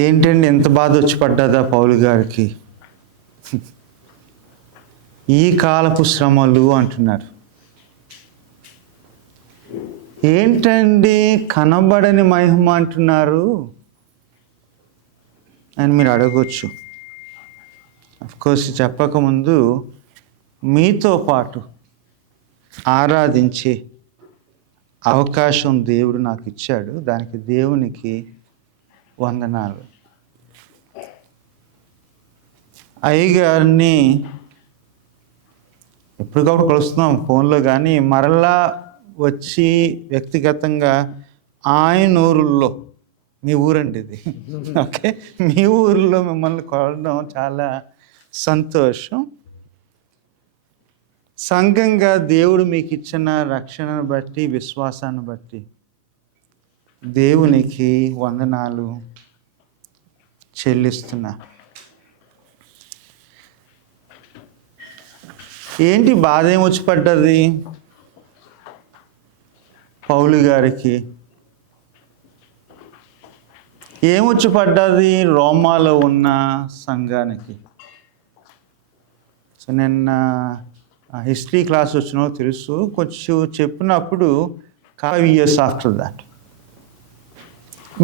ఏంటండి ఎంత బాధ వచ్చి పడ్డదా పౌలు గారికి? ఈ కాలపు శ్రమలు అంటున్నారు. ఏంటండి కనబడని మహిమ అంటున్నారు అని మీరు అడగొచ్చు. అఫ్కోర్స్ చెప్పకముందు మీతో పాటు ఆరాధించే అవకాశం దేవుడు నాకు ఇచ్చాడు. దానికి దేవునికి వందనాలు. అయ్యగారిని ఎప్పటికప్పుడు కలుస్తున్నాం ఫోన్లో, కానీ మరలా వచ్చి వ్యక్తిగతంగా ఆయన ఊరుల్లో, మీ ఊరండి ఇది, ఓకే, మీ ఊరిలో మిమ్మల్ని కొలడం చాలా సంతోషం. సంఘంగా దేవుడు మీకు ఇచ్చిన రక్షణను బట్టి, విశ్వాసాన్ని బట్టి దేవునికి వందనాలు చెల్లిస్తున్నా. ఏంటి బాధ ఏమొచ్చి పడ్డది పౌలు గారికి? ఏమొచ్చి పడ్డది రోమాలో ఉన్న సంఘానికి? సో నిన్న హిస్టరీ క్లాస్ వచ్చినో తెలుసు, కొంచెం చెప్పినప్పుడు 5 years after that.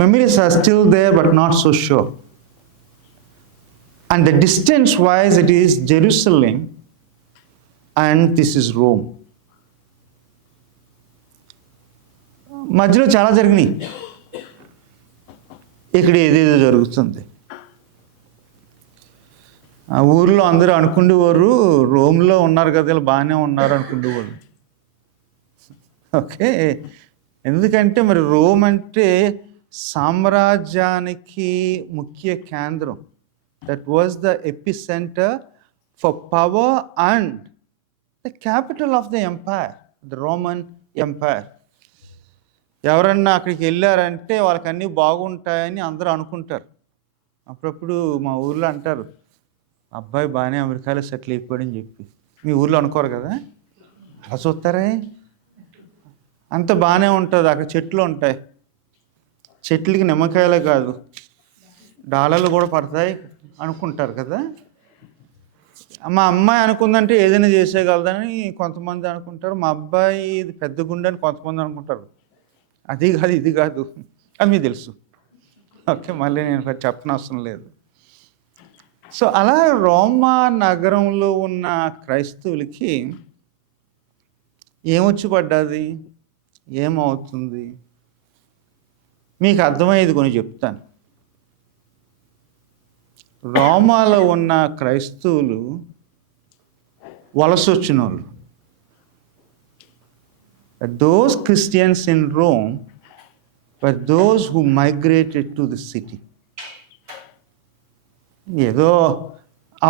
Memories are still there but not so sure. And the distance wise it is Jerusalem and this is Rome. మధ్యలో చాలా జరిగినాయి. ఇక్కడ ఏదేదో జరుగుతుంది. ఆ ఊర్లో అందరూ అనుకుండేవారు రోమ్లో ఉన్నారు కదా, వీళ్ళు బాగానే ఉన్నారు అనుకుండేవారు. ఓకే, ఎందుకంటే మరి రోమ్ అంటే సామ్రాజ్యానికి ముఖ్య కేంద్రం. That was the epicentre for power and the capital of the umpire, the Roman empire. ఎవరన్నా అక్కడికి వెళ్ళారంటే వాళ్ళకి అన్నీ బాగుంటాయని అందరూ అనుకుంటారు. అప్పుడప్పుడు మా ఊర్లో అంటారు, అబ్బాయి బాగానే అమెరికాలో సెటిల్ అయిపోయాడని చెప్పి. మీ ఊర్లో అనుకోరు కదా, అలా చూస్తారే, అంత బాగానే ఉంటుంది. అక్కడ చెట్లు ఉంటాయి, చెట్లకి నిమ్మకాయలే కాదు డాలర్లు కూడా పడతాయి అనుకుంటారు కదా. మా అమ్మాయి అనుకుందంటే ఏదైనా చేసేయగలదని కొంతమంది అనుకుంటారు. మా అబ్బాయి ఇది పెద్ద గుండె అని కొంతమంది అనుకుంటారు. అది కాదు ఇది కాదు అది మీకు తెలుసు. ఓకే, మళ్ళీ నేను చెప్పనవసరం లేదు. సో అలా రోమా నగరంలో ఉన్న క్రైస్తవులకి ఏమొచ్చి పడ్డది, ఏమవుతుంది మీకు అర్థమయ్యేది కొన్ని చెప్తాను. రోమాలో ఉన్న క్రైస్తవులు వలస వచ్చిన వాళ్ళు. Those Christians in Rome were those who migrated to the city. ఏదో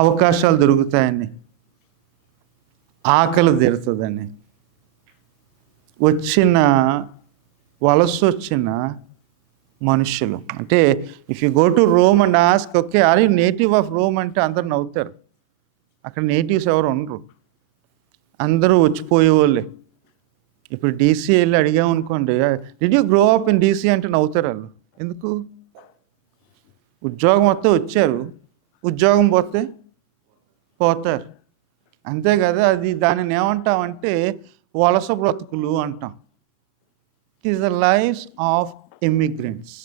అవకాశాలు దొరుకుతాయని, ఆకలి తీరుతుందని వలస వచ్చిన మనుషులు. అంటే if you go to Rome and ask, okay are you native of Rome అంటే అందరు నవ్వుతారు. అక్కడ నేటివ్స్ ఎవరు ఉండరు, అందరూ వచ్చిపోయేవాళ్ళే. ఇప్పుడు డీసీ వెళ్ళి అడిగామనుకోండి, did you grow up in DC అంటే నవ్వుతారు వాళ్ళు. ఎందుకు? ఉద్యోగం వస్తే వచ్చారు, ఉద్యోగం పోతే పోతారు, అంతే కదా. దానిని ఏమంటామంటే వలస బ్రతుకులు అంటాం. It is the lifes of immigrants.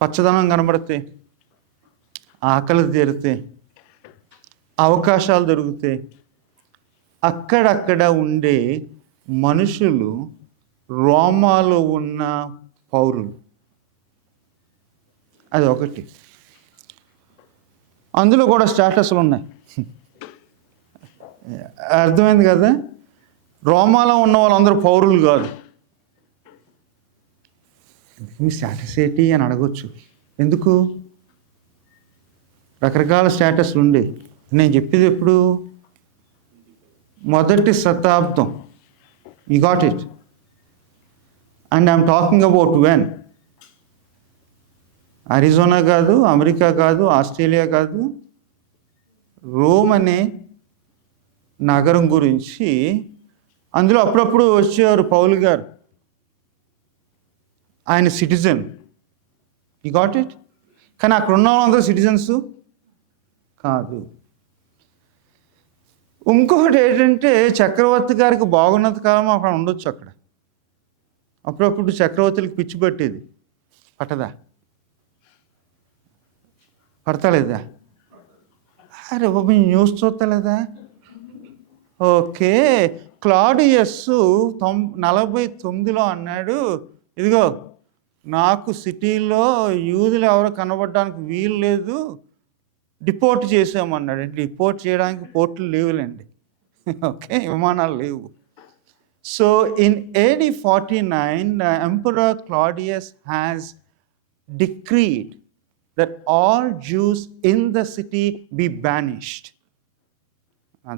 పచ్చదనం కనబడితే, ఆకలి తీరితే, అవకాశాలు దొరికితే అక్కడక్కడ ఉండే మనుషులు రోమాలో ఉన్న పౌరులు. అది ఒకటి. అందులో కూడా స్టేటస్లు ఉన్నాయి. అర్థమైంది కదా. రోమాలో ఉన్న వాళ్ళందరూ పౌరులు కాదు. మీ స్టేటస్ ఏంటి అని అడగొచ్చు. ఎందుకు? రకరకాల స్టేటస్లు ఉండే. నేను చెప్పేది ఎప్పుడు? మొదటి శతాబ్దం. You got it. And I'm talking about when. Arizona కాదు, అమెరికా కాదు, ఆస్ట్రేలియా కాదు, రోమ్ అనే నగరం గురించి. అందులో అప్పుడప్పుడు వచ్చేవారు పౌలు గారు. ఆయన సిటిజన్, యు గాట్ ఇట్? కానీ అక్కడ ఉన్న వాళ్ళందరూ సిటిజన్స్ కాదు. ఇంకొకటి ఏంటంటే, చక్రవర్తి గారికి బాగున్నంత కాలం అక్కడ ఉండొచ్చు. అక్కడ అప్పుడప్పుడు చక్రవర్తులకి పిచ్చి పట్టేది. పట్టదా? పడతలేదా? అరే బాబు, న్యూస్ చూస్తలేదా? ఓకే, క్లాడియస్ 49లో అన్నాడు, ఇదిగో నాకు సిటీలో యూదులు ఎవరు కనబడడానికి వీలు లేదు, డిపోర్ట్ చేసామన్నాడు. డిపోర్ట్ చేయడానికి పోర్టులు లేవులేండి. ఓకే, విమానాలు లేవు. So in AD 49 Emperor Claudius has decreed that all Jews in the city be banished.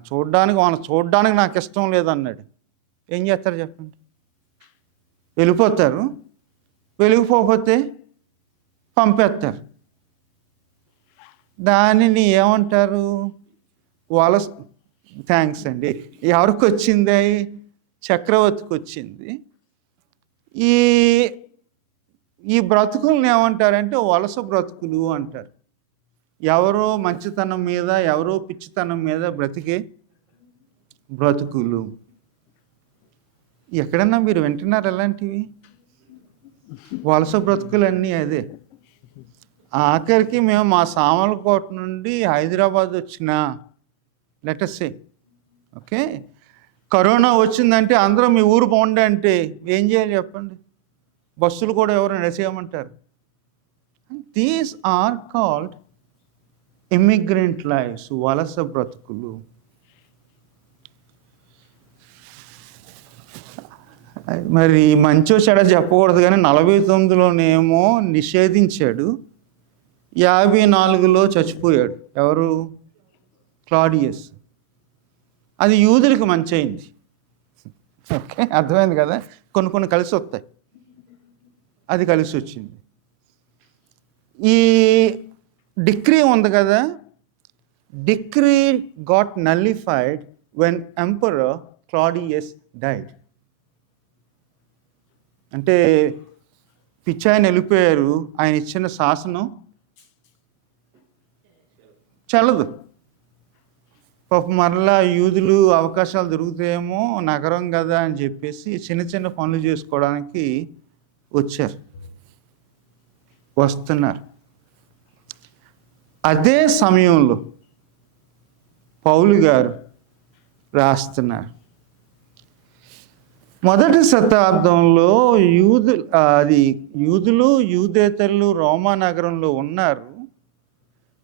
చూడడానికి నాకు ఇష్టం లేదన్నాడు. ఏం చేస్తారు చెప్పండి? వెళ్ళిపోతారు. వెళ్ళిపోతే పంపేస్తారు. దానిని ఏమంటారు? వలస. థ్యాంక్స్ అండి. ఎవరికి వచ్చింది? చక్రవర్తికి వచ్చింది. ఈ బ్రతుకులను ఏమంటారంటే వలస బ్రతుకులు అంటారు. ఎవరో మంచితనం మీద, ఎవరో పిచ్చితనం మీద బ్రతికే బ్రతుకులు. ఎక్కడన్నా మీరు వింటున్నారు అలాంటివి? వలస బ్రతుకులన్నీ అదే. ఆఖరికి మేము మా సామర్లకోట నుండి హైదరాబాద్ వచ్చిన లెటర్స్ సే, ఓకే, కరోనా వచ్చిందంటే అందరూ మీ ఊరు పోండి అంటే ఏం చేయాలి చెప్పండి? బస్సులు కూడా ఎవరు నడిచేయమంటారు. These are called immigrant lives, వలస బ్రతుకులు. మరి మంచో చెడ చెప్పకూడదు, కానీ 49లోనేమో నిషేధించాడు, 54లో చచ్చిపోయాడు. ఎవరు? క్లాడియస్. అది యూదులకు మంచి అయింది. ఓకే, అర్థమైంది కదా? కొన్ని కలిసి వస్తాయి. అది కలిసి వచ్చింది. ఈ డిక్రీ ఉంది కదా, decree got nullified when emperor Claudius died. అంటే పిచ్చాయన వెళ్ళిపోయారు, ఆయన ఇచ్చిన శాసనం చల్లదు. పాపం మరలా యూదులు అవకాశాలు దొరుకుతాయేమో, నగరం కదా అని చెప్పేసి చిన్న చిన్న పనులు చేసుకోవడానికి వస్తున్నారు. అదే సమయంలో పౌలు గారు రాస్తున్నారు, మొదటి శతాబ్దంలో యూదులు యూదేతరులు రోమా నగరంలో ఉన్నారు.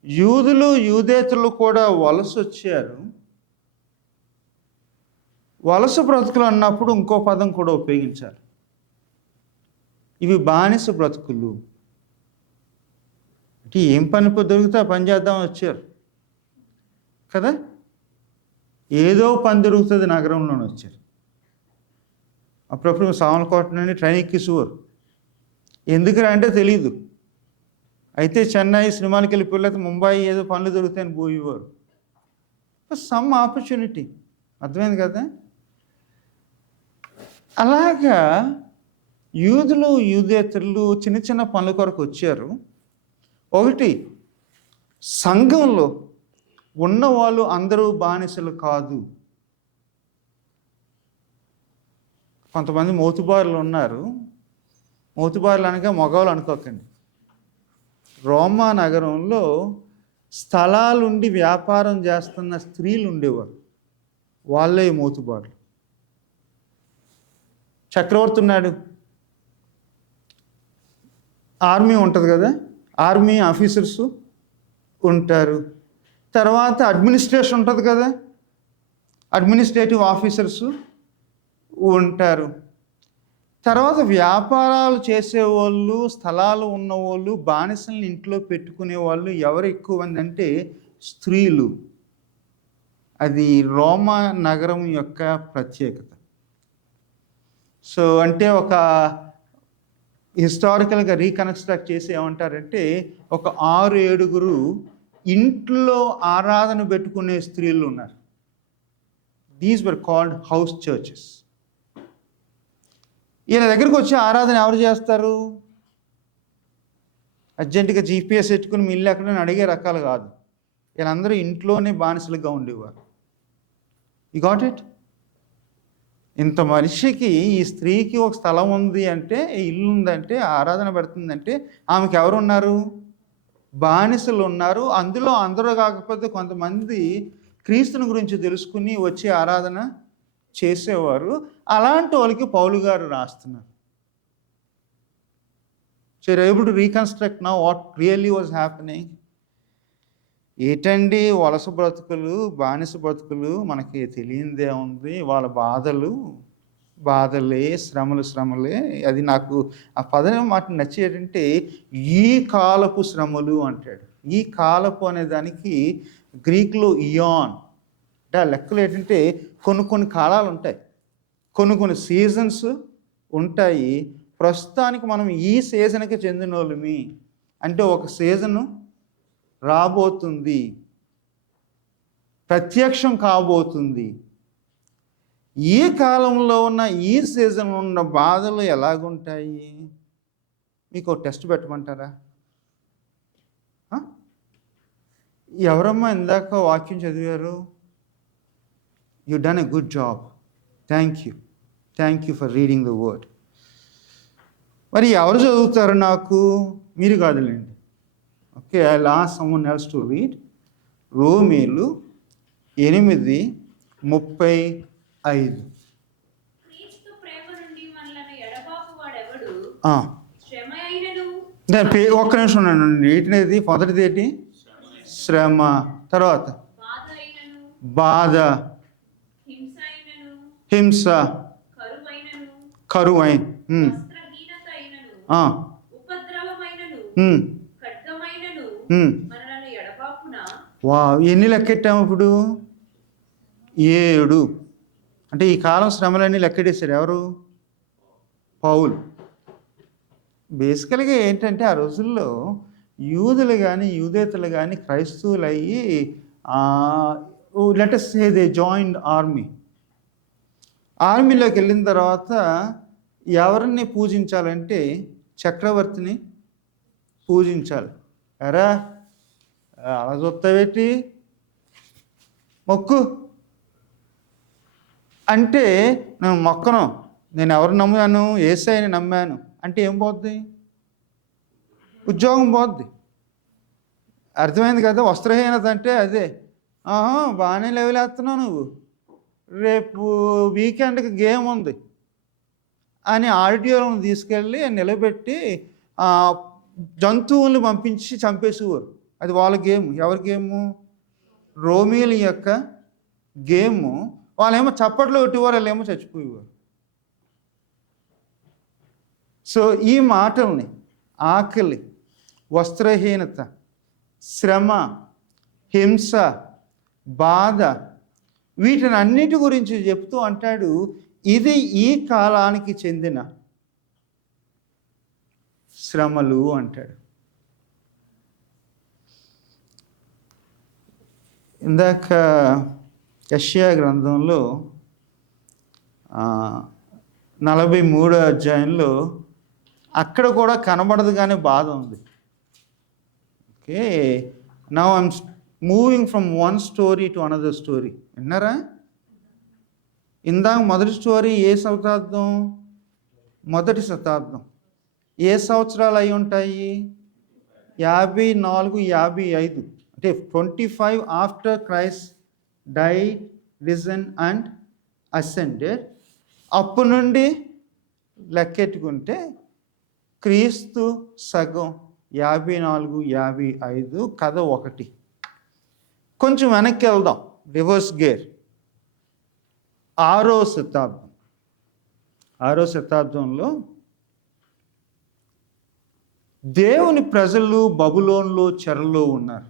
యూదులు యూదేతరులు కూడా వలస వచ్చారు. వలస బ్రతుకులు అన్నప్పుడు ఇంకో పదం కూడా ఉపయోగించాలి. ఇవి బానిస బ్రతుకులు. అంటే ఏం పని దొరికితే పని చేద్దామని వచ్చారు కదా, ఏదో పని దొరుకుతుంది నగరంలోనే వచ్చారు. అప్పుడప్పుడు సామర్లకోట నుండి ట్రైన్ ఎక్కిసేవారు. ఎందుకురా అంటే తెలీదు. అయితే చెన్నై సినిమాలకి వెళ్ళిపోలేకపోతే ముంబై ఏదో పనులు దొరుకుతాయని పోయేవారు. Some opportunity. అర్థమైంది కదా? అలాగా యూదులు యూదేతరులు చిన్న చిన్న పనుల కొరకు వచ్చారు. ఒకటి, సంఘంలో ఉన్నవాళ్ళు అందరూ బానిసలు కాదు. కొంతమంది మోతుబారులు ఉన్నారు. మోతుబారులు అనగా మగవాళ్ళు అనుకోకండి. రోమా నగరంలో స్థలాలుండి వ్యాపారం చేస్తున్న స్త్రీలు ఉండేవారు, వాళ్ళే మోతుబారులు. చక్రవర్తి ఉన్నాడు, ఆర్మీ ఉంటుంది కదా, ఆర్మీ ఆఫీసర్స్ ఉంటారు. తర్వాత అడ్మినిస్ట్రేషన్ ఉంటుంది కదా, అడ్మినిస్ట్రేటివ్ ఆఫీసర్స్ ఉంటారు. తర్వాత వ్యాపారాలు చేసేవాళ్ళు, స్థలాలు ఉన్నవాళ్ళు, బానిసల్ని ఇంట్లో పెట్టుకునే వాళ్ళు ఎవరు ఎక్కువ మంది అంటే స్త్రీలు. అది రోమా నగరం యొక్క ప్రత్యేకత. సో అంటే ఒక హిస్టారికల్గా రీకన్స్ట్రక్ట్ చేసి ఏమంటారంటే, ఒక 6-7 ఇంట్లో ఆరాధన పెట్టుకునే స్త్రీలు ఉన్నారు. These were called house churches. ఈయన దగ్గరికి వచ్చి ఆరాధన ఎవరు చేస్తారు? అర్జెంటుగా జీపీఎస్ పెట్టుకుని మీ ఇల్లు ఎక్కడని అడిగే రకాలు కాదు. వీళ్ళందరూ ఇంట్లోనే బానిసలుగా ఉండేవారు. You got it? ఇంత మనిషికి, ఈ స్త్రీకి ఒక స్థలం ఉంది అంటే, ఇల్లు ఉందంటే, ఆరాధన పెడుతుందంటే ఆమెకి ఎవరు ఉన్నారు? బానిసలు ఉన్నారు. అందులో అందరూ కాకపోతే కొంతమంది క్రీస్తుని గురించి తెలుసుకుని వచ్చి ఆరాధన చేసేవారు. అలాంటి వాళ్ళకి పౌలు గారు రాస్తున్నారు. So you're able to reconstruct now what really was happening. ఏంటండి వలస బ్రతుకులు, బానిస బ్రతుకులు, మనకి తెలియందే ఉంది. వాళ్ళ బాధలే, శ్రమలే. అది నాకు ఆ పదం మాట నచ్చేటంటే, ఈ కాలపు శ్రమలు అంటాడు. ఈ కాలపు అనే దానికి గ్రీక్లో ఇయాన్ అంటే, ఆ లెక్కలు ఏంటంటే కొన్ని కాలాలు ఉంటాయి, కొన్ని సీజన్స్ ఉంటాయి. ప్రస్తుతానికి మనం ఈ సీజన్కి చెందిన వాళ్ళమి అంటే, ఒక సీజను రాబోతుంది, ప్రత్యక్షం కాబోతుంది. ఈ కాలంలో ఉన్న, ఈ సీజన్లో ఉన్న బాధలు ఎలాగుంటాయి? మీకు టెస్ట్ పెట్టమంటారా? ఎవరమ్మా ఇందాక వాక్యం చదివారు? You done a good job, thank you for reading the word. మరి ఎవరు చదువుతారు? నాకు మీరు కాదులేండి. Okay, I will ask someone else to read. రోమీలు 8:35. ఒక్క నిమిషం ఉండండి. ఏంటినేది? మొదటిది ఏంటి? శ్రమ. తర్వాత బాధ, హింస, కరువైన, ఎన్ని లెక్కెట్టాము ఇప్పుడు? 7. అంటే ఈ కాలం శ్రమలన్నీ లెక్కెట్టేశారు ఎవరు? పౌలు. బేసికల్గా ఏంటంటే, ఆ రోజుల్లో యూదులు కానీ, యూదేతలు కానీ క్రైస్తవులు అయ్యి, let us say they joined ఆర్మీలోకి వెళ్ళిన తర్వాత ఎవరిని పూజించాలంటే చక్రవర్తిని పూజించాలి. ఎరా అలా చూస్తావేటి, మొక్కు అంటే, నేను మొక్కను, నేను ఎవరు నమ్మాను? యేసయ్యని నమ్మాను అంటే ఏం పోద్ది? ఉద్యోగం పోద్ది. అర్థమైంది కదా? వస్త్రహీనత అంటే అదే. బాగానే లెవెలేస్తున్నావు నువ్వు, రేపు వీకెండ్కి గేమ్ ఉంది అని ఆడిటోరియం తీసుకెళ్ళి నిలబెట్టి జంతువుల్ని పంపించి చంపేసేవారు. అది వాళ్ళ గేమ్. ఎవరి గేము? రోమీల యొక్క గేము. వాళ్ళేమో చప్పట్లు కొట్టేవారు, వాళ్ళేమో చచ్చిపోయేవారు. సో ఈ మాటల్ని, ఆకలి, వస్త్రహీనత, శ్రమ, హింస, బాధ, వీటిని అన్నిటి గురించి చెప్తూ అంటాడు, ఇది ఈ కాలానికి చెందిన శ్రమలు అంటాడు. ఇందాక యెషయా గ్రంథంలో 43వ అధ్యాయంలో అక్కడ కూడా కనబడదు కానీ బాధ ఉంది. Okay, now I'm moving from one story to another story. విన్నారా? ఇందాక మొదటి స్టోరీ ఏ శతాబ్దం? మొదటి శతాబ్దం. ఏ సంవత్సరాలు అయి ఉంటాయి? 54, 55. అంటే 25 after Christ died, risen and ascended. అప్పటి నుండి లెక్కెట్టుకుంటే క్రీస్తు సగం 54, 55, కథ 1. కొంచెం వెనక్కి వెళ్దాం, రివర్స్ గేర్. 6వ శతాబ్దం. 6వ శతాబ్దంలో దేవుని ప్రజలు బబులోన్లో చెరలో ఉన్నారు.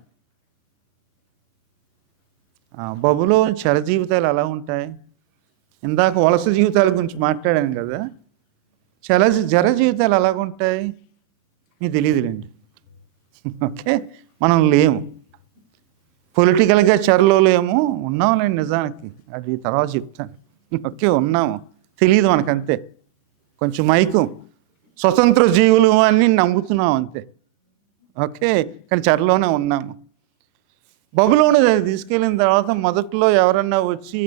బబులోన్ చెర జీవితాలు ఎలా ఉంటాయి? ఇందాక వలస జీవితాల గురించి మాట్లాడాను కదా. జర జీవితాలు ఎలాగుంటాయి మీకు తెలియదులేండి. ఓకే, మనం లేము, పొలిటికల్గా చెరలో లేము, ఉన్నాంలేండి నిజానికి, అది తర్వాత చెప్తాను. ఓకే, ఉన్నాము, తెలియదు మనకంతే. కొంచెం మైకు, స్వతంత్ర జీవులు అని నమ్ముతున్నాం అంతే. ఓకే, కానీ చెరలోనే ఉన్నాము. బబులోను తీసుకెళ్ళిన తర్వాత మొదట్లో ఎవరన్నా వచ్చి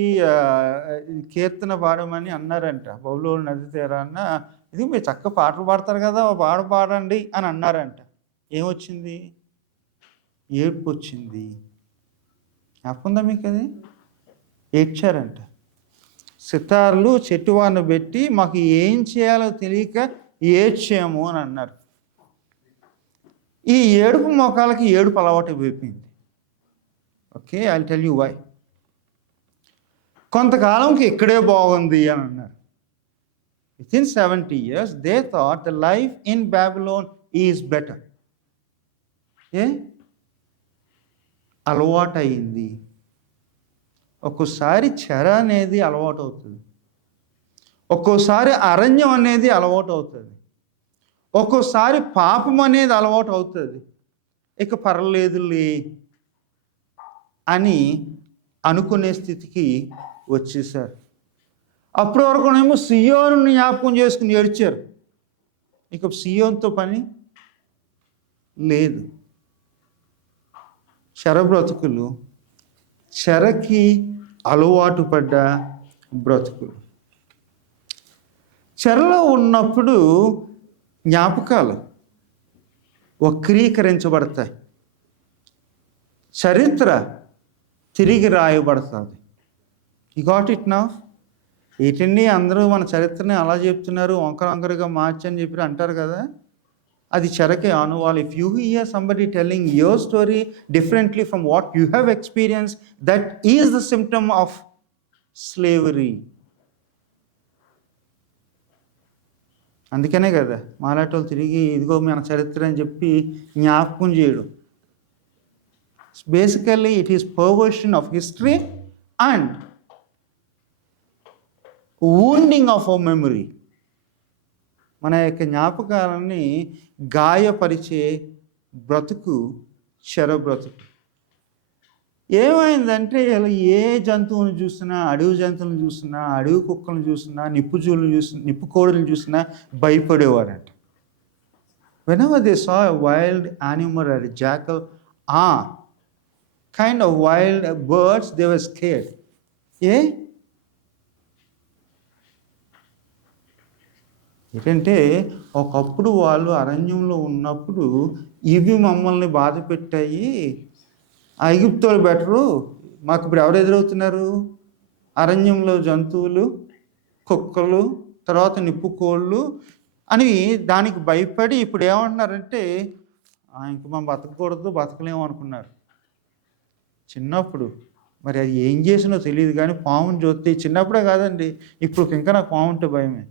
కీర్తన పాడమని అన్నారంట. బబులోను నది తీరాన ఇది మీరు చక్కగా పాటలు పాడతారు కదా, పాట పాడండి అని అన్నారంట. ఏమొచ్చింది? ఏడుపు వచ్చింది. జ్ఞాపకం మీకు అది? ఏడ్చారంట. సితార్లు చెట్టువారిని పెట్టి మాకు ఏం చేయాలో తెలియక ఏడ్చాము అని అన్నారు. ఈ ఏడుపు మోకాలకి ఏడుపు అలవాటు అయిపోయింది. Okay, I tell you why. కొంతకాలంకి ఇక్కడే బాగుంది అని అన్నారు. Within 70 years they thought the life in Babylon is better. అలవాటు అయింది. ఒక్కోసారి చెర అనేది అలవాటు అవుతుంది, ఒక్కోసారి అరణ్యం అనేది అలవాటు అవుతుంది, ఒక్కోసారి పాపం అనేది అలవాటు అవుతుంది. ఇక పర్లేదులే అని అనుకునే స్థితికి వచ్చేసారు. అప్పటి వరకునేమో సియోను జ్ఞాపకం చేసుకుని ఏడ్చారు. ఇక సియోన్తో పని లేదు. చెర బ్రతుకులు, చెరకి అలవాటు పడ్డ బ్రతుకులు. చెరలో ఉన్నప్పుడు జ్ఞాపకాలు వక్రీకరించబడతాయి, చరిత్ర తిరిగి రాయబడుతుంది. You got it now? ఏంటండి అందరూ మన చరిత్రని అలా చెప్తున్నారు, వంకరగా మార్చని చెప్పి అంటారు కదా, అది చెరకే ఆనువాలు. If you hear somebody telling your story differently from what you have experience, that is the symptom of slavery. అందుకనే కదా మాలాటోళ్ళు తిరిగి ఇదిగో మన చరిత్ర అని చెప్పి జ్ఞాపకం చేయడం. Basically it is perversion of history and wounding of our memory. మన యొక్క జ్ఞాపకాలని గాయపరిచే బ్రతుకు చెర బ్రతుకు. ఏమైందంటే ఏ జంతువుని చూసినా, అడవి జంతువులను చూసినా, అడవి కుక్కలను చూసినా, నిప్పు కోడులను చూసినా భయపడేవారంట. whenever they saw a wild animal or a jackal or kind of wild birds, they were scared. ఏంటంటే ఒకప్పుడు వాళ్ళు అరణ్యంలో ఉన్నప్పుడు ఇవి మమ్మల్ని బాధ పెట్టాయి, ఐగుప్తోళ్ళు బెటరు, మాకు ఇప్పుడు ఎవరు ఎదురవుతున్నారు? అరణ్యంలో జంతువులు, కుక్కలు, తర్వాత నిప్పుకోళ్ళు అని దానికి భయపడి ఇప్పుడు ఏమంటున్నారంటే ఇంక మనం బతకూడదు, బతకలేము అనుకున్నారు చిన్నప్పుడు. మరి అది ఏం చేసినో తెలియదు కానీ పాముని చూస్తే, చిన్నప్పుడే కాదండి ఇప్పుడు ఇంకా నాకు పాము ఉంటే భయమే.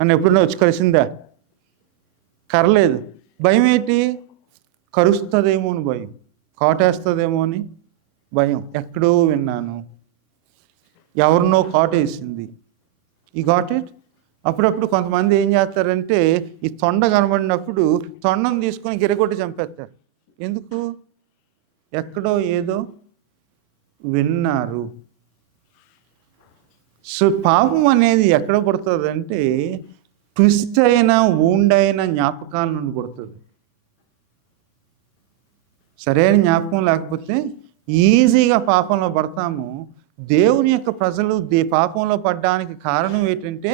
నన్ను ఎప్పుడైనా వచ్చి కలిసిందా? కరలేదు. భయం ఏంటి? కరుస్తుందేమో అని భయం, కాటేస్తుందేమో అని భయం. ఎక్కడో విన్నాను, ఎవరినో కాటేసింది. ఈ గాట్ ఇట్. అప్పుడప్పుడు కొంతమంది ఏం చేస్తారంటే ఈ తొండ కనబడినప్పుడు తొండను తీసుకొని గిరగొట్టి చంపేస్తారు. ఎందుకు? ఎక్కడో ఏదో విన్నారు. సో పాపం అనేది ఎక్కడ పుడుతుంది అంటే ట్విస్ట్ అయిన వూండ్ అయిన జ్ఞాపకాల నుండి పుడుతుంది. సరైన జ్ఞాపకం లేకపోతే ఈజీగా పాపంలో పడతాము. దేవుని యొక్క ప్రజలు పాపంలో పడడానికి కారణం ఏంటంటే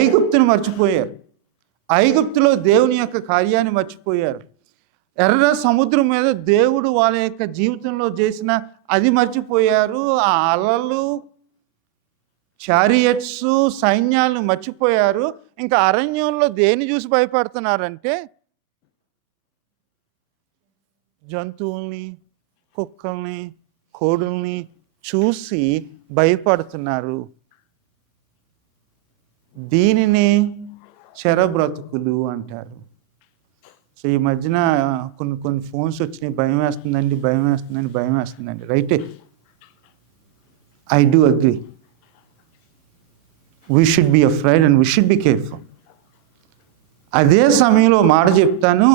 ఐగుప్తును మర్చిపోయారు. ఐగుప్తులో దేవుని యొక్క కార్యాన్ని మర్చిపోయారు. ఎర్ర సముద్రం మీద దేవుడు వాళ్ళ యొక్క జీవితంలో చేసిన అది మర్చిపోయారు. ఆ అలలు, చారియట్స్, సైన్యాలను మర్చిపోయారు. ఇంకా అరణ్యంలో దేని చూసి భయపడుతున్నారంటే జంతువుల్ని, కుక్కల్ని, కోడుల్ని చూసి భయపడుతున్నారు. దీనిని చెర బ్రతుకులు అంటారు. సో ఈ మధ్యన కొన్ని ఫోన్స్ వచ్చినాయి, భయం వేస్తుందండి. రైటే, I do agree. we should be afraid and we should be careful. అదే సమయంలో మాట చెప్తాను,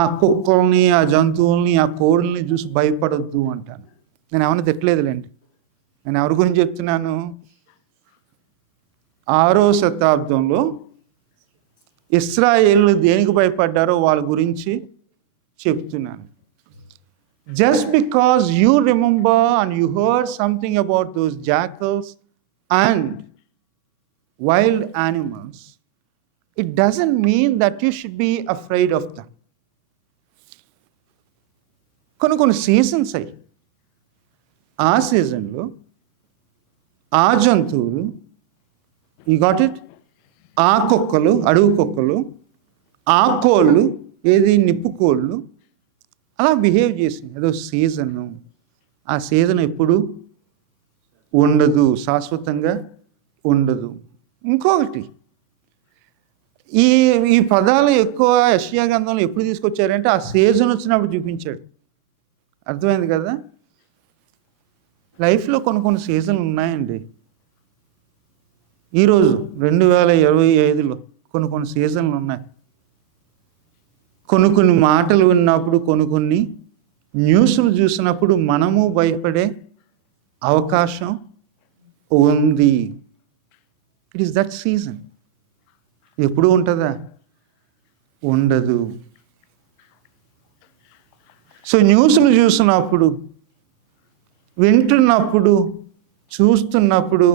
ఆ కుక్కల్ని, ఆ జంతువుల్ని, ఆ కోడుల్ని చూసి భయపడొద్దు అంటాను. నేను ఏమైనా తిట్టలేదులేండి. నేను ఎవరి గురించి చెప్తున్నాను? 6వ శతాబ్దంలో ఇశ్రాయేలు దేనికి భయపడ్డారో వాళ్ళ గురించి చెప్తున్నాను. Just because you remember and you heard something about those jackals and wild animals, it doesn't mean that you should be afraid of them. కొన్ని సీజన్స్ అయ్యి ఆ సీజన్లో ఆ జంతువులు, యు గాట్ ఇట్, ఆ కుక్కలు, అడవి కుక్కలు, ఆ కోళ్ళు, ఏది నిప్పు కోళ్ళు అలా బిహేవ్ చేసింది. ఏదో సీజను, ఆ సీజన్ ఎప్పుడు ఉండదు, శాశ్వతంగా ఉండదు. ఇంకొకటి, ఈ పదాలు ఎక్కువ యెషయా గ్రంథంలో ఎప్పుడు తీసుకొచ్చారంటే ఆ సీజన్ వచ్చినప్పుడు చూపించాడు. అర్థమైంది కదా? లైఫ్లో కొన్ని సీజన్లు ఉన్నాయండి. ఈరోజు 2025లో కొన్ని సీజన్లు ఉన్నాయి. కొన్ని మాటలు విన్నప్పుడు, కొన్ని న్యూస్లు చూసినప్పుడు మనము భయపడే అవకాశం ఉంది. It is that season. ఎప్పుడు ఉంటుందా? ఉండదు. సో న్యూస్లు చూసినప్పుడు, వింటున్నప్పుడు, చూస్తున్నప్పుడు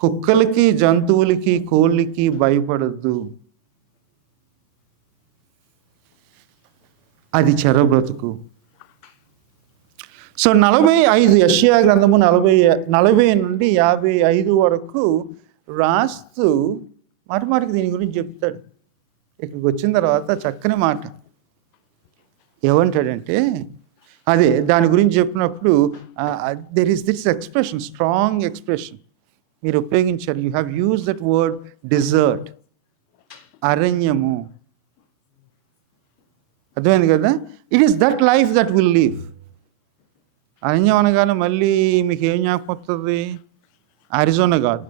కుక్కలకి, జంతువులకి, కోళ్ళకి భయపడద్దు. అది చెర బ్రతుకు. సో 45 యెషయా గ్రంథము 40 నుండి 55 వరకు రాస్తూ మాటికి దీని గురించి చెప్తాడు. ఇక్కడికి వచ్చిన తర్వాత చక్కని మాట ఏమంటాడంటే, అదే దాని గురించి చెప్పినప్పుడు there is this expression, strong expression మీరు ఉపయోగించారు. You have use that word desert, అరణ్యము. అర్థమైంది కదా? It is that life that will leave. అరణ్యం అనగానే మళ్ళీ మీకు ఏం జ్ఞాపకం వస్తుంది? అరిజోనా కాదు,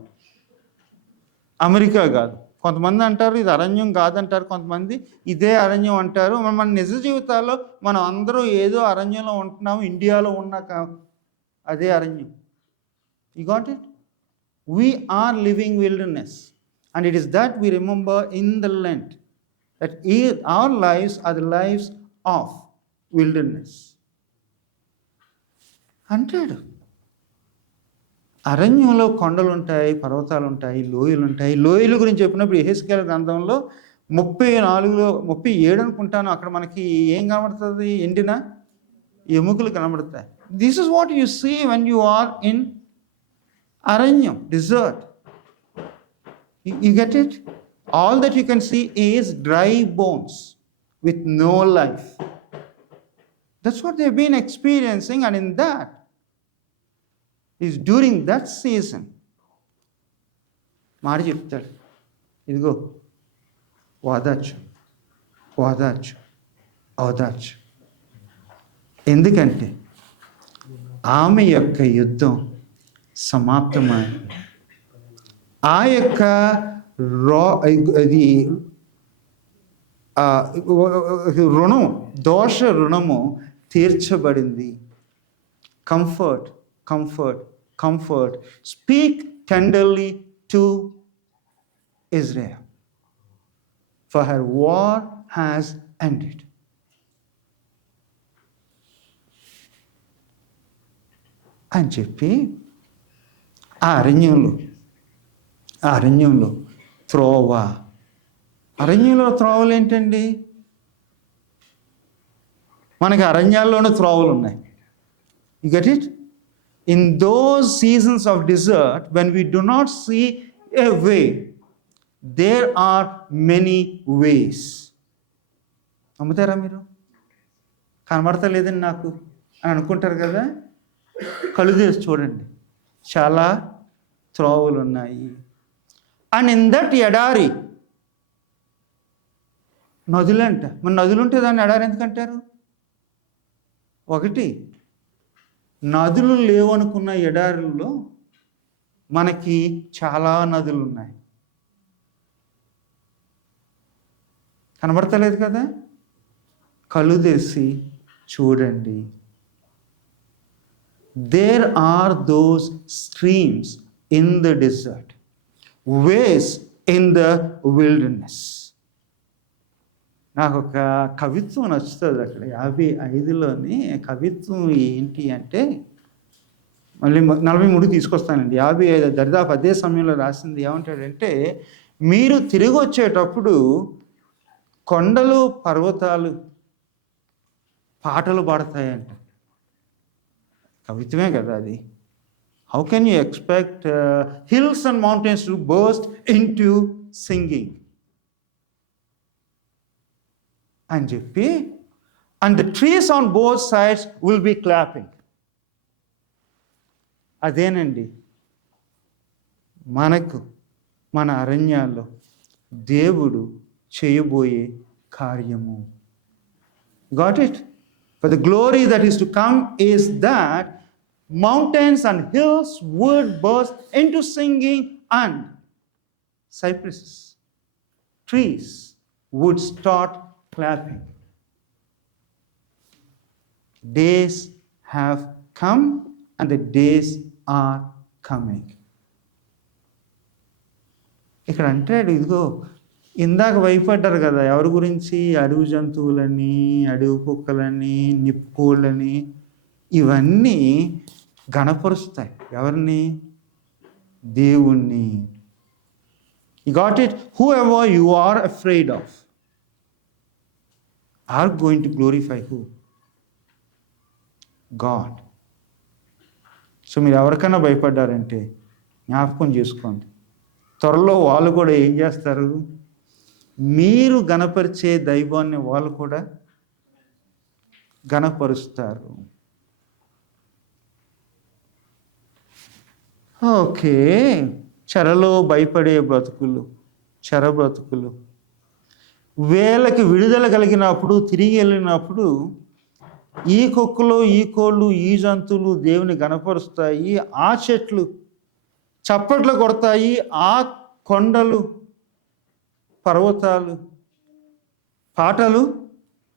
అమెరికా కాదు. కొంతమంది అంటారు ఇది అరణ్యం కాదంటారు, కొంతమంది ఇదే అరణ్యం అంటారు. మన నిజ జీవితాల్లో మనం అందరూ ఏదో అరణ్యంలో ఉంటున్నాము. ఇండియాలో ఉన్నాక అదే అరణ్యం. You got it? We are living wilderness, and it is that we remember in the Lent, that our lives are the lives of wilderness. అంటాడు, అరణ్యంలో కొండలు ఉంటాయి, పర్వతాలు ఉంటాయి, లోయలు ఉంటాయి. లోయల గురించి చెప్పినప్పుడు యెహెజ్కేలు గ్రంథంలో 34లో 37 అనుకుంటాను, అక్కడ మనకి ఏం కనబడుతుంది? ఎండిన ఎముకలు కనబడతాయి. This is what you see when you are in Aranyam, desert. You get it? All that you can see is dry bones with no life. That's what they've been experiencing, and in that is during that season. మాట చెప్తాడు, ఇదిగో వాదాచ్చు, వాదాచ్చు, అవదాచ్చు. ఎందుకంటే ఆమె యొక్క యుద్ధం సమాప్తమైంది. ఆ యొక్క రుణం, దోష రుణము తీర్చబడింది. Comfort, comfort, comfort. Speak tenderly to Israel, for her war has ended. అని చెప్పి ఆ అరణ్యంలో త్రోవ. అరణ్యంలో త్రోవలు ఏంటండి? మనకి అరణ్యాల్లోనే త్రోవలు ఉన్నాయి. You get it? In those seasons of desert, when we do not see a way, there are many ways. నమ్ముతారా మీరు? కనబడతలేదని నాకు అని అనుకుంటారు కదా. కళ్ళు తెరిచి చూడండి, చాలా త్రోవలు ఉన్నాయి. అండ్ ఇన్ దట్ ఎడారి, నదులంట. మన నదులు ఉంటే దాన్ని ఎడారి ఎందుకంటారు? ఒకటి, నదులు లేవనుకున్న ఎడారుల్లో మనకి చాలా నదులు ఉన్నాయి. కనబడతలేదు కదా. కళ్ళు తెరిచి చూడండి. There are those streams in the desert, ways in the wilderness. నాకు ఒక కవిత్వం నచ్చుతుంది అక్కడ 55లోని కవిత్వం ఏంటి అంటే, మళ్ళీ 43 తీసుకొస్తానండి. 55 దరిదాపు అదే సమయంలో రాసింది ఏమంటాడంటే, మీరు తిరిగి వచ్చేటప్పుడు కొండలు పర్వతాలు పాటలు పాడతాయంట. కవిత్వమే కదా అది. How can you expect hills and mountains to burst in to singing అని చెప్పి, and the trees on both sides will be clapping. అదేనండి మనకు మన అరణ్యాల్లో దేవుడు చేయబోయే కార్యము. Got it? For the glory that is to come is that mountains and hills would burst into singing, and cypresses, trees would start clapping. Days have come and the days are coming. ఇక్కడ అంటాడు, ఇదిగో ఇందాక భయపడ్డారు కదా ఎవరి గురించి, అడవి జంతువులని, అడవి కుక్కలని, నిప్పుకోళ్ళని, ఇవన్నీ గణపరుస్తాయి ఎవరిని? దేవుణ్ణి. You got it? Whoever you are afraid of are going to glorify who? God. So మీరు ఎవరికైనా భయపడ్డారంటే జ్ఞాపకం చేసుకోండి, త్వరలో వాళ్ళు కూడా ఏం చేస్తారు? మీరు గణపరిచే దైవాన్ని వాళ్ళు కూడా గణపరుస్తారు. ఓకే, చెరలో భయపడే బ్రతుకులు, చెర బ్రతుకులు, వేళకి విడుదల కలిగినప్పుడు, తిరిగి వెళ్ళినప్పుడు ఈ కుక్కలు, ఈ కోళ్ళు, ఈ జంతువులు దేవుని గణపరుస్తాయి. ఆ చెట్లు చప్పట్లు కొడతాయి, ఆ కొండలు పర్వతాలు పాటలు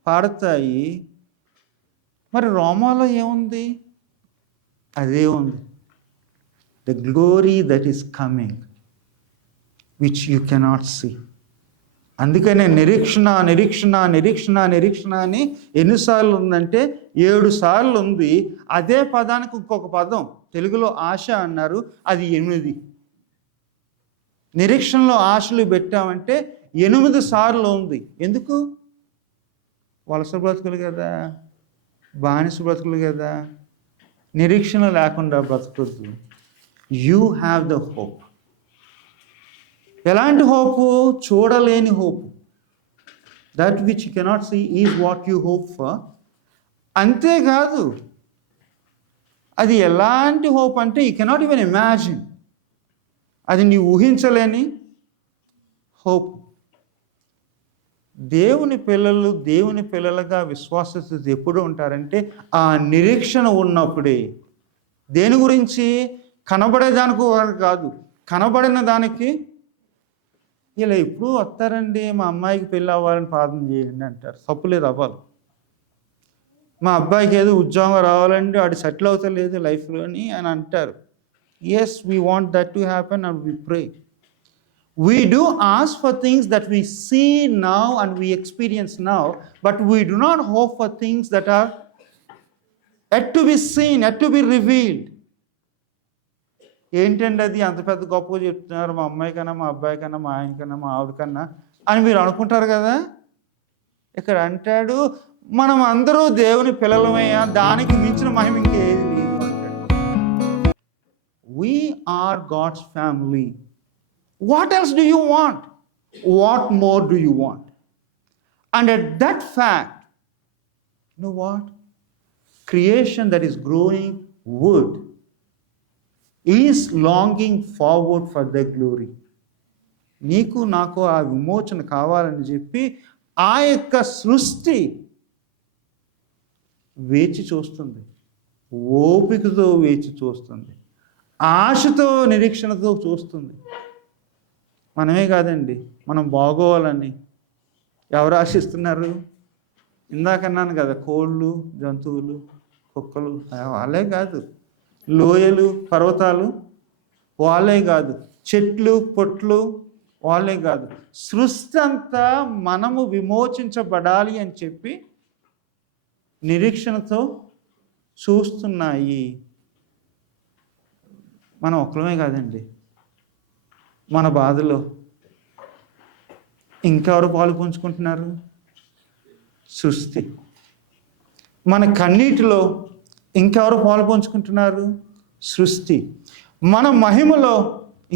పాడతాయి. మరి రోమాలో ఏముంది? అదే ఉంది. The glory that is coming which you cannot see. అందుకనే నిరీక్షణ నిరీక్షణ నిరీక్షణ నిరీక్షణ అని ఎన్నిసార్లు ఉందంటే 7 సార్లు ఉంది. అదే పదానికి ఇంకొక పదం తెలుగులో ఆశ అన్నారు, అది 8. నిరీక్షణలో ఆశలు పెట్టామంటే 8 సార్లు ఉంది. ఎందుకు? వలస బ్రతుకులు కదా, బానిస బ్రతుకులు కదా, నిరీక్షణ లేకుండా బ్రతకద్దు. You have the hope. ఎలాంటి హోపు? చూడలేని hope. That which you cannot see is what you hope for. అంతేకాదు, అది ఎలాంటి హోప్ అంటే యూ కెనాట్ ఈవెన్ ఇమాజిన్. అది నీ ఊహించలేని హోప్. దేవుని పిల్లలు దేవుని పిల్లలుగా విశ్వాసత ఎప్పుడు ఉంటారంటే ఆ నిరీక్షణ ఉన్నప్పుడే. దేని గురించి? కనబడేదానికి కాదు, కనబడిన దానికి. ఇలా ఎప్పుడు వస్తారండి, మా అమ్మాయికి పెళ్ళి అవ్వాలని ప్రార్థన చేయండి అంటారు. తప్పులేదు, అవ్వాలి. మా అబ్బాయికి ఏదో ఉద్యోగం రావాలండి, వాడు సెటిల్ అవుతలేదు లైఫ్లోని అని అంటారు. Yes, we want that to happen and we pray. We do ask for things that we see now and we experience now, but we do not hope for things that are yet to be seen, yet to be revealed. ఏంటండి అది అంత పెద్ద గొప్పగా చెప్తున్నారు, మా అమ్మాయి కన్నా, మా అబ్బాయి కన్నా, మా ఆయన కన్నా, మా ఆవిడ కన్నా అని మీరు అనుకుంటారు కదా. ఇక్కడ అంటాడు, మనం అందరూ దేవుని పిల్లలమయ్యా, దానికి మించిన మహిమ ఇంకేది లేదు అంటాడు. We are God's family. What else do you want? What more do you want? And at that fact, you know what? Creation that is growing wood is longing forward for their glory. నీకు నాకు ఆ విమోచన కావాలని చెప్పి ఆ యొక్క సృష్టి వేచి చూస్తుంది, ఓపికతో వేచి చూస్తుంది, ఆశతో నిరీక్షణతో చూస్తుంది. మనమే కాదండి, మనం బాగోవాలని ఎవరు ఆశిస్తున్నారు? ఇందాకన్నాను కదా, కోళ్ళు, జంతువులు, కుక్కలు, వాళ్ళే కాదు. లోయలు, పర్వతాలు వాళ్ళే కాదు. చెట్లు, పొట్లు వాళ్ళే కాదు, సృష్టి అంతా మనము విమోచించబడాలి అని చెప్పి నిరీక్షణతో చూస్తున్నాయి. మనం ఒక్కలమే కాదండి, మన బాధలో ఇంకెవరు పాలు పంచుకుంటున్నారు? సృష్టి. మన కన్నీటిలో ఇంకెవరు పాలు పంచుకుంటున్నారు? సృష్టి. మన మహిమలో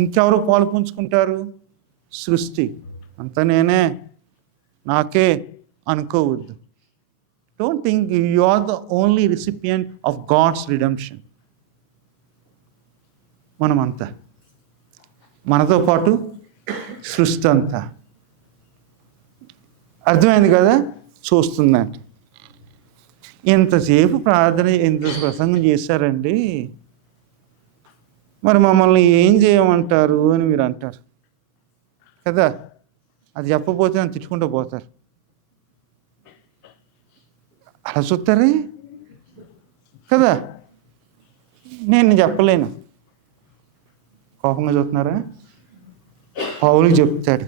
ఇంకెవరు పాలు పంచుకుంటారు? సృష్టి. అంత నేనే, నాకే అనుకోవద్దు. Don't think you are the only recipient of God's redemption. మనమంతా, మనతో పాటు సృష్టి అంతా. అర్థమైంది కదా? చూస్తుందంట. ఎంతసేపు ప్రార్థన, ఎంత ప్రసంగం చేశారండి, మరి మమ్మల్ని ఏం చేయమంటారు అని మీరు అంటారు కదా. అది చెప్పకపోతే నన్ను తిట్టుకుంటూ పోతారు. అలా చూస్తారే కదా. నేను చెప్పలేను. కోపంగా చూస్తున్నారా? పౌలు చెప్తాడు,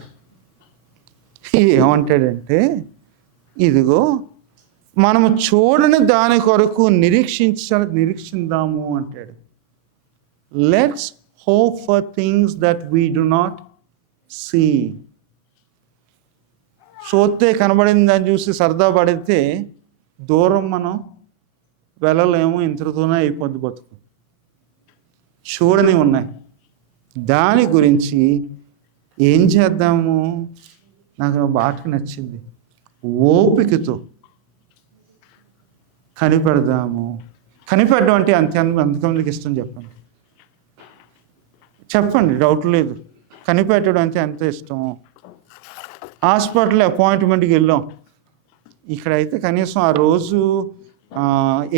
ఏమంటాడంటే, ఇదిగో మనము చూడని దాని కొరకు నిరీక్షిందాము అంటాడు. Let's hope for things that we do not see. చూస్తే కనబడింది దాన్ని చూసి సరదా పడితే దూరం మనం వెళ్ళలేము, ఇంతటితోనే అయిపోద్ది బతుకు. చూడని ఉన్నాయి, దాని గురించి ఏం చేద్దాము? నాకు బాగా నచ్చింది, ఓపికతో కనిపెడదాము. కనిపెట్టడం అంటే అంతమందికి ఇష్టం చెప్పండి, చెప్పండి, డౌట్ లేదు. కనిపెట్టడం అంటే ఎంత ఇష్టం. హాస్పిటల్ అపాయింట్మెంట్కి వెళ్ళాం, ఇక్కడైతే కనీసం ఆ రోజు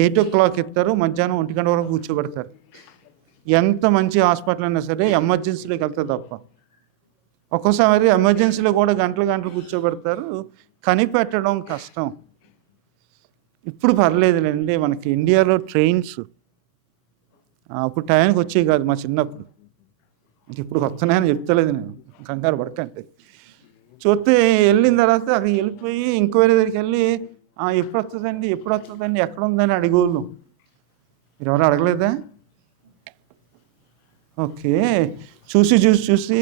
8 o'clock ఇస్తారు, మధ్యాహ్నం 1 గంట వరకు కూర్చోబెడతారు. ఎంత మంచి హాస్పిటల్ అయినా సరే ఎమర్జెన్సీలోకి వెళ్తే తప్ప. ఒక్కోసారి ఎమర్జెన్సీలో కూడా గంటలు కూర్చోబెడతారు. కనిపెట్టడం కష్టం. ఇప్పుడు పర్లేదులేండి, మనకి ఇండియాలో ట్రైన్స్ అప్పుడు టైంకి వచ్చేవి కాదు మా చిన్నప్పుడు. ఇప్పుడు వస్తున్నాయని చెప్తలేదు నేను, కంగారు పడకండి. చూస్తే వెళ్ళిన తర్వాత అక్కడికి వెళ్ళిపోయి ఇంక్వైరీ దగ్గరికి వెళ్ళి ఎప్పుడు వస్తుందండి ఎక్కడ ఉందని అడిగోళ్ళు. మీరు ఎవరు అడగలేదా? ఓకే, చూసి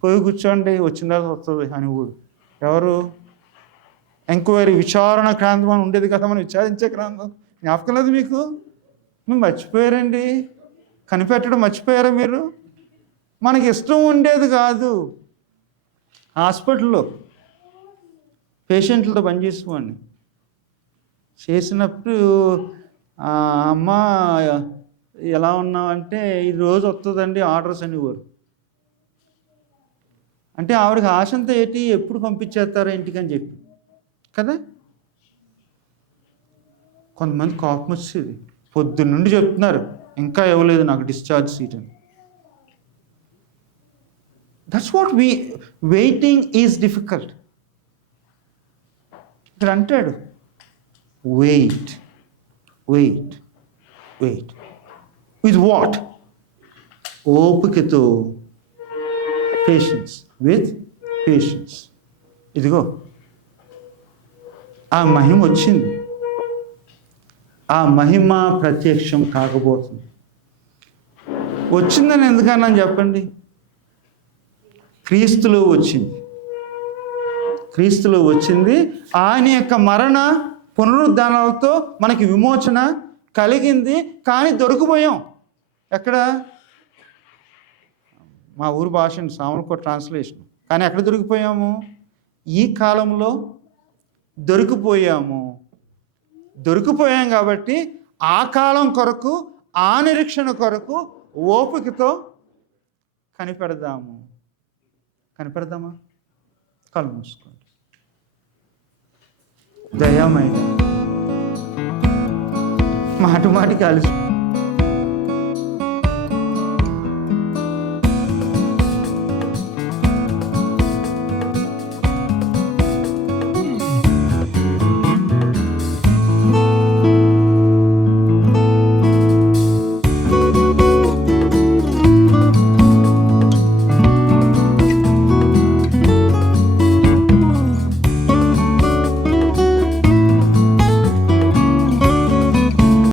పోయి కూర్చోండి, వచ్చిన తర్వాత వస్తుంది అని ఊరు. ఎవరు? ఎంక్వైరీ, విచారణ గ్రంథం అని ఉండేది కదా, మనం విచారించే గ్రంథం. జ్ఞాపకం లేదు మీకు? మీరు మర్చిపోయారండి, కనిపెట్టడం మర్చిపోయారా మీరు? మనకి ఇష్టం ఉండేది కాదు. హాస్పిటల్లో పేషెంట్లతో పనిచేసుకోండి, చేసినప్పుడు అమ్మ ఎలా ఉన్నావంటే, ఈరోజు వస్తుందండి ఆర్డర్స్ అనేవారు. అంటే ఆవిడకి ఆశంతా ఏంటి, ఎప్పుడు పంపించేస్తారో ఇంటికని చెప్పి కదా. కొంతమంది కోపం వచ్చేది, పొద్దున్నుండి చెప్తున్నారు ఇంకా ఇవ్వలేదు నాకు డిశ్చార్జ్ సీట్ అని. That's what waiting is difficult. ఇక్కడ అంటాడు, వెయిట్ విత్ వాట్? ఓపికతో, విత్ పేషెన్స్. ఇదిగో ఆ మహిమ వచ్చింది, ఆ మహిమ ప్రత్యక్షం కాకపోతుంది. వచ్చిందని ఎందుకన్నాను చెప్పండి? క్రీస్తులో వచ్చింది. ఆయన యొక్క మరణ పునరుద్ధానాలతో మనకి విమోచన కలిగింది. కానీ దొరికిపోయాం. ఎక్కడ? మా ఊరు భాష సామర్లకోట ట్రాన్స్లేషన్. కానీ ఎక్కడ దొరికిపోయాము? ఈ కాలంలో దొరికిపోయాం కాబట్టి ఆ కాలం కొరకు, ఆ నిరీక్షణ కొరకు ఓపికతో కనిపెడదామా? కళ్ళు మూసుకోండి. దయామయ మాటికి కలిసి